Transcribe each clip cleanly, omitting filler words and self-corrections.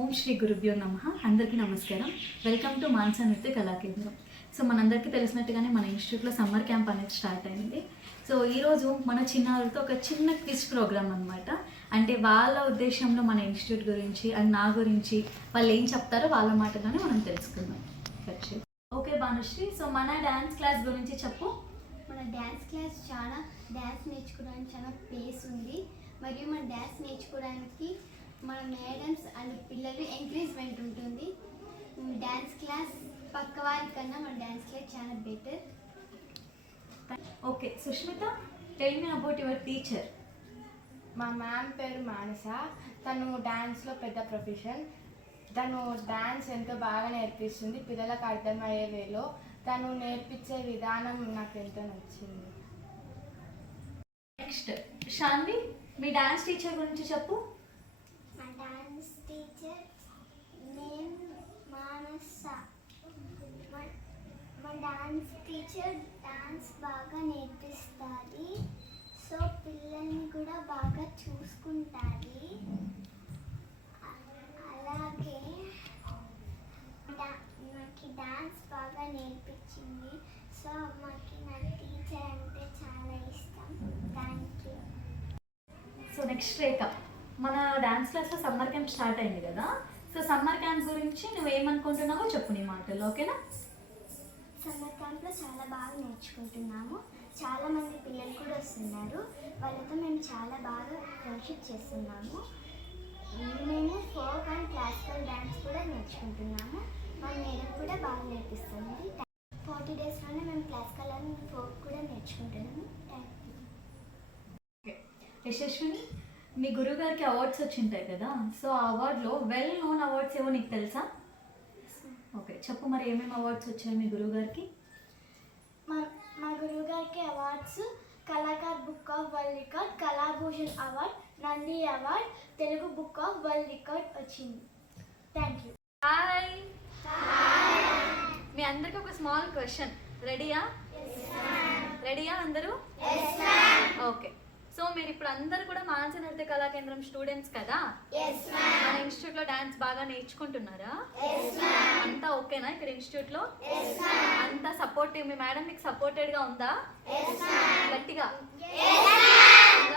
ఓం శ్రీ గురుభ్యో నమః. అందరికీ నమస్కారం. వెల్కమ్ టు మానస నృత్య కళాకేంద్రం. సో మనందరికీ తెలిసినట్టుగానే మన ఇన్స్టిట్యూట్లో సమ్మర్ క్యాంప్ అనేది స్టార్ట్ అయింది. సో ఈరోజు మన చిన్నారులతో ఒక చిన్న క్విజ్ ప్రోగ్రామ్ అనమాట. అంటే వాళ్ళ ఉద్దేశంలో మన ఇన్స్టిట్యూట్ గురించి అండ్ నా గురించి వాళ్ళు ఏం చెప్తారో వాళ్ళ మాటగానే మనం తెలుసుకుందాం. ఓకే భానుశ్రీ, సో మన డ్యాన్స్ క్లాస్ గురించి చెప్పు. మన డ్యాన్స్ క్లాస్ డ్యాన్స్ నేర్చుకోవడానికి చాలా ప్లేస్ ఉంది. మరియు మన డ్యాన్స్ నేర్చుకోవడానికి మన మేడమ్స్ అండ్ పిల్లలు ఎంకరేజ్మెంట్ ఉంటుంది. డ్యాన్స్ క్లాస్ పక్క వారి కన్నా మన డ్యాన్స్ క్లాస్ చాలా better. Okay Sushmita, tell me about your teacher. మా మ్యామ్ పేరు మానస. తను డ్యాన్స్లో పెద్ద ప్రొఫెషన్. తను డ్యాన్స్ ఎంతో బాగా నేర్పిస్తుంది పిల్లలకు అర్థమయ్యే వేలో. తను నేర్పించే విధానం నాకు ఎంతో నచ్చింది. నెక్స్ట్ శాన్వి, మీ డ్యాన్స్ టీచర్ గురించి చెప్పు. మా డ్యాన్స్ టీచర్ నేమ్ మానస. మా డ్యాన్స్ టీచర్ డ్యాన్స్ బాగా నేర్పిస్తుంది. సో పిల్లల్ని కూడా బాగా చూసుకుంటుంది. అలాగే నాకు డ్యాన్స్ బాగా నేర్పించింది. సో మాకు నా టీచర్ అంటే చాలా ఇష్టం. Thank you. సో నెక్స్ట్ రేఖ, మన డ్యాన్స్ క్లాస్లో సమ్మర్ క్యాంప్ స్టార్ట్ అయింది కదా. సో సమ్మర్ క్యాంప్ గురించి నువ్వేమనుకుంటున్నావో చెప్పు నీ మాటలు, ఓకేనా? సమ్మర్ క్యాంప్లో చాలా బాగా నేర్చుకుంటున్నాము. చాలామంది పిల్లలు కూడా వస్తున్నారు. వాళ్ళతో మేము చాలా బాగా ఫ్రెండ్షిప్ చేస్తున్నాము. మేము ఫోక్ అండ్ క్లాసికల్ డ్యాన్స్ కూడా నేర్చుకుంటున్నాము. మా మేడం కూడా బాగా నేర్పిస్తుంది. 40 డేస్లోనే మేము క్లాసికల్ అండ్ ఫోక్ కూడా నేర్చుకుంటున్నాము. Thank you. ఓకే యశస్విని, మీ గురువు గారికి అవార్డ్స్ వచ్చింటాయి కదా. సో ఆ అవార్డులో వెల్ నోన్ అవార్డ్స్ ఏవో నీకు తెలుసా? ఓకే చెప్పు, మరి ఏమేమి అవార్డ్స్ వచ్చాయి మీ గురువు గారికి? మా గురువు గారికి awards Kalakar book of world record, Kalabhushan award, Nandi award, Telugu book of world record వచ్చింది. Thank you. హాయ్, మీ అందరికి ఒక స్మాల్ క్వశ్చన్. రెడీయా అందరూ? ఓకే, సో మీరు ఇప్పుడు అందరు కూడా మానస నృత్య కళాకేంద్రం స్టూడెంట్స్ కదా. మన ఇన్స్టిట్యూట్ లో డాన్స్ బాగా నేర్చుకుంటున్నారా? అంతా ఓకేనా ఇక్కడ ఇన్స్టిట్యూట్ లో? అంతా సపోర్టివ్, మీ మేడం మీకు సపోర్టెడ్ గా ఉందా? గట్టిగా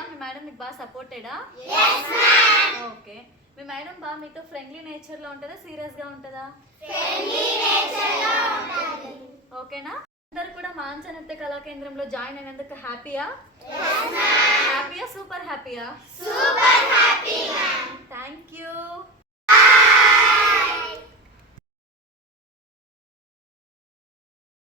మీ మేడం మీకు బాగా సపోర్టెడా? ఓకే, మీ మేడం బాగా మీతో ఫ్రెండ్లీ నేచర్ లో ఉంటుందా, సీరియస్ గా ఉంటుందా? ఓకేనా? అందరు కూడా మానస నృత్య కళాకేంద్రంలో జాయిన్ అయినందుకు హ్యాపీయా? సూపర్ హ్యాపీయా?